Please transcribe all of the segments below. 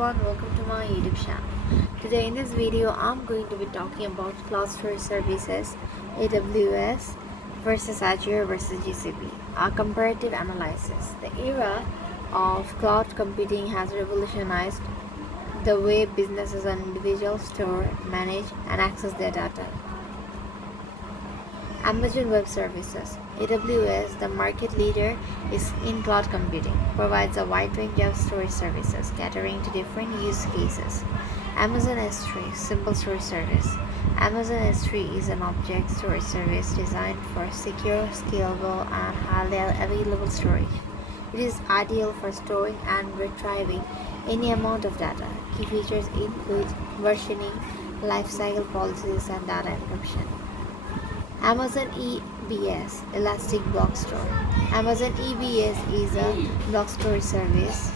everyone, welcome to my YouTube channel. Today in this video I'm going to be talking about cloud storage services, AWS versus Azure versus GCP, a comparative analysis. The era of cloud computing has revolutionized the way businesses and individuals store, manage and access their data. Amazon Web Services. AWS, the market leader is in cloud computing, provides a wide range of storage services catering to different use cases. Amazon S3, simple storage service. Amazon S3 is an object storage service designed for secure, scalable, and highly available storage. It is ideal for storing and retrieving any amount of data. Key features include versioning, lifecycle policies, and data encryption. Amazon EBS, Elastic Block Store. Amazon EBS is a block storage service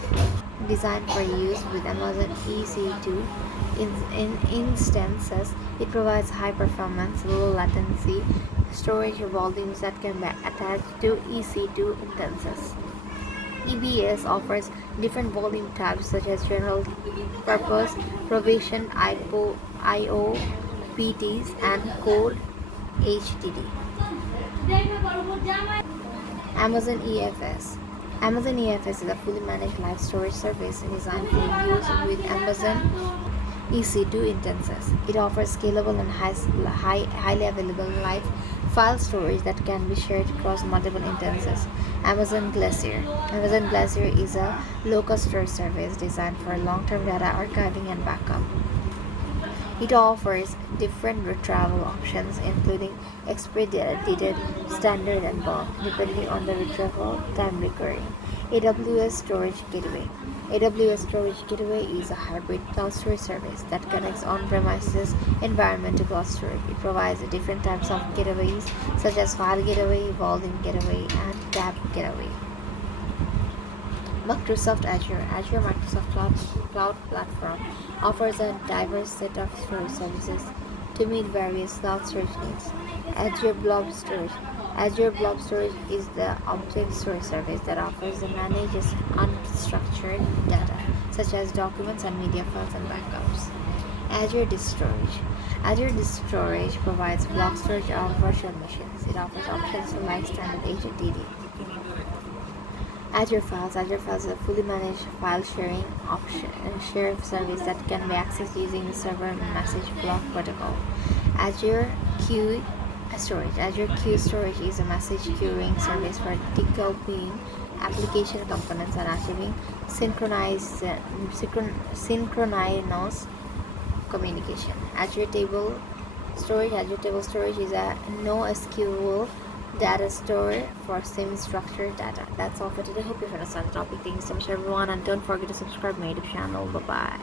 designed for use with Amazon EC2 in instances. It provides high performance, low latency storage volumes that can be attached to EC2 instances. EBS offers different volume types such as general purpose, provisioned IO, PTs, and code HDD. Amazon EFS. Amazon EFS is a fully managed live storage service designed for use with Amazon EC2 instances. It offers scalable and highly available live file storage that can be shared across multiple instances. Amazon Glacier. Amazon Glacier is a low-cost storage service designed for long-term data archiving and backup. It offers different retrieval options including expedited, standard, and bulk, depending on the retrieval time required. AWS Storage Gateway. AWS Storage Gateway is a hybrid cloud storage service that connects on-premises environment to cloud storage. It provides different types of gateways such as file gateway, volume gateway, and tab gateway. Microsoft Azure. Azure Microsoft Cloud Platform offers a diverse set of storage services to meet various cloud storage needs. Azure Blob Storage. Azure Blob Storage is the object storage service that offers and manages unstructured data such as documents and media files and backups. Azure Disk Storage. Azure Disk Storage provides block storage of virtual machines. It offers options like standard HDD. Azure Files. Azure Files is a fully managed file sharing share service that can be accessed using the server message block protocol. Azure Queue Storage. Azure Queue Storage is a message queuing service for decouplling application components and achieving synchronized communication. Azure Table Storage. Azure Table Storage is a NoSQL data store for semi-structured data. That's all for today. Hope you understand the topic. Thank you so much everyone, and don't forget to subscribe to my YouTube channel. Bye bye.